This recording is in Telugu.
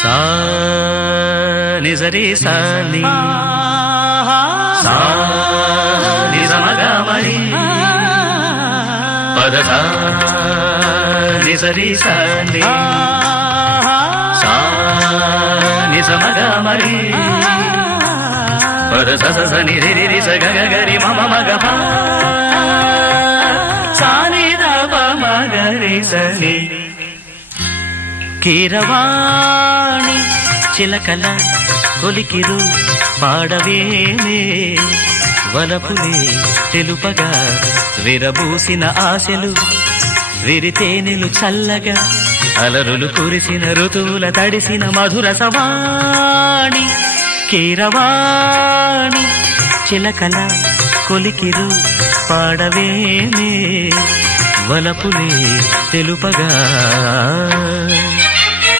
సా నిజరి సాని సా నిజమగమరి పద సా నిజరి సాని సా నిజమగమరి పద స స ని రి రి స గ గ రి మ మ మ గ ప సా ని ద ప మ గ రి స ని కీరవాణి చిలకల కొలికిరు పాడవేమే వలపులే తెలుపగా విరబూసిన ఆశలు విరితేనెలు చల్లగా అలరులు కురిసిన ఋతువుల తడిసిన మధుర సవాణి కీరవాణి చిలకల కొలికిరు పాడవేమే వలపులే తెలుపగా